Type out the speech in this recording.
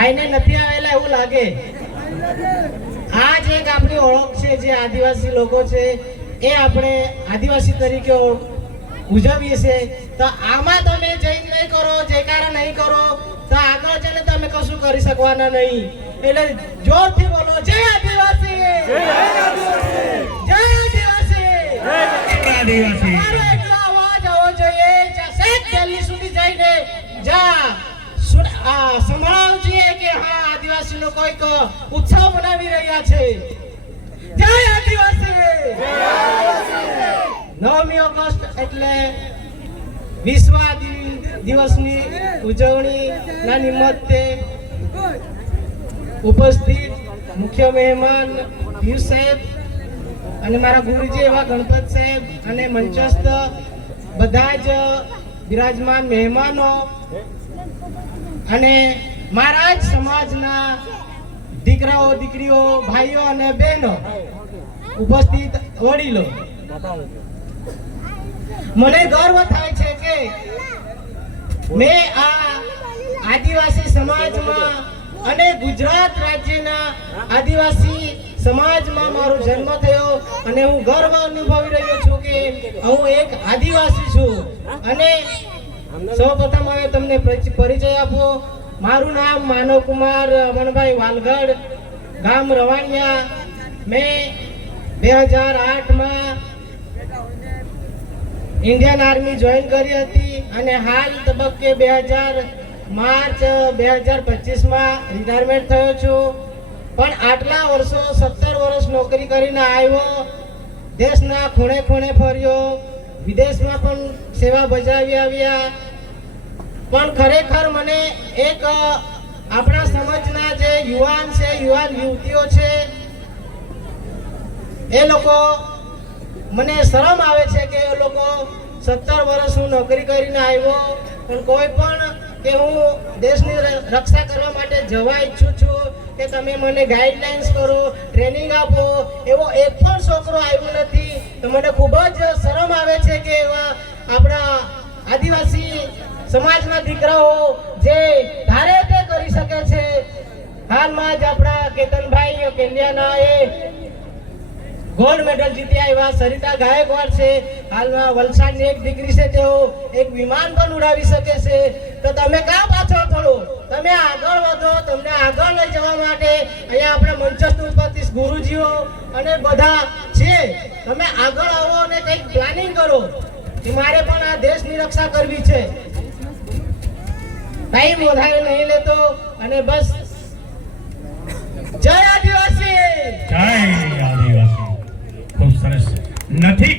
ભાઈને નથી આવેલા એવું લાગે. આ જ એક આપણી ઓળખ છે જે આદિવાસી લોકો છે એ આપણે આદિવાસી તરીકે ઉજવીએ છે. તો આમાં તમે જય નહીં કરો જયકારા નહીં કરો તો આગળ જઈને તમે કશું કરી શકવાના નહીં. એટલે જોરથી બોલો જય આદિવાસી! જય આદિવાસી! આદિવાસી! મારો એટલો અવાજ આવવો જોઈએ. જ્યાં દિલ્હી સુધી જઈને જા સુન- આદિવાસીનો કોઈક ઉત્સવ મનાવી રહ્યા છે. જય આદિવાસી! નવમી ઓગસ્ટ એટલે વિશ્વ દિવસની ઉજવણી ના નિમિત્તે ઉપસ્થિત મુખ્ય મહેમાન પિયુષ સાહેબ અને મારા ગુરુજી એવા ગણપત સાહેબ અને મંચસ્થ બધા જ બિરાજમાન મહેમાનો અને મારા જ સમાજના દીકરાઓ, દીકરીઓ, ભાઈઓ અને બહેનો ઉપસ્થિત વડીલો, મને ગર્વ થાય છે કે મેં આ આદિવાસી સમાજમાં અને ગુજરાત રાજ્યના આદિવાસી સમાજમાં મારો જન્મ થયો અને હું ગર્વ અનુભવી રહ્યો છું કે હું એક આદિવાસી છું. અને સૌપ્રથમ હવે તમને પરિચય આપો. મારું નામ માનવ કુમાર અમણભાઈ વાલગઢ, ગામ રવાણિયા. મેં બે હજાર આઠમાં ઇન્ડિયન આર્મી જોઈન કરી હતી અને હાલ તબક્કે બે હજાર માર્ચ, બે હજાર પચીસમાં રિટાયરમેન્ટ થયો છું. પણ આટલા વર્ષો, સત્તર વર્ષ નોકરી કરીને આવ્યો, દેશના ખૂણે ખૂણે ફર્યો, વિદેશમાં પણ સેવા બજાવી આવ્યા. પણ ખરેખર મને એક આપણા સમાજના જે યુવાન છે, યુવાન યુવતીઓ છે, એ લોકો મને શરમ આવે છે કે એ લોકો સત્તર વર્ષ હું નોકરી કરીને આવ્યો, પણ કોઈ પણ કે હું દેશની રક્ષા કરવા માટે જવા ઈચ્છું છું, કે તમે મને ગાઈડલાઇન્સ કરો, ટ્રેનિંગ આપો, એવો એક પણ છોકરો આવ્યો નથી, તો મને ખૂબ જ શરમ આવે છે કે એવા આપણા આદિવાસી સમાજના દીકરાઓ જે ધારે તે કરી શકે છે. હાલમાં જ આપણા કેતનભાઈ કેન્દ્યાના એ ગોલ્ડ મેડલ જીતી આવ્યા સરિતા ગાયકવાડ છે. હાલમાં વલસાડની એક દીકરી છે, તેઓ એક વિમાન પણ ઉડાવી શકે છે. તો તમે ક્યાં પાછળ પડો? તમે આગળ વધો, તમને આગળ લઈ જવા માટે અહીંયા આપણે મંચસ્થ ઉપસ્થિત ગુરુજીઓ અને બધા છે. તમે આગળ આવો અને કંઈક પ્લાનિંગ કરો કે મારે પણ આ દેશની રક્ષા કરવી છે. ટાઈમ વધારે નહીં લેતો અને બસ. જય આદિવાસી! જય આદિવાસી. ખૂબ સરસ. નથી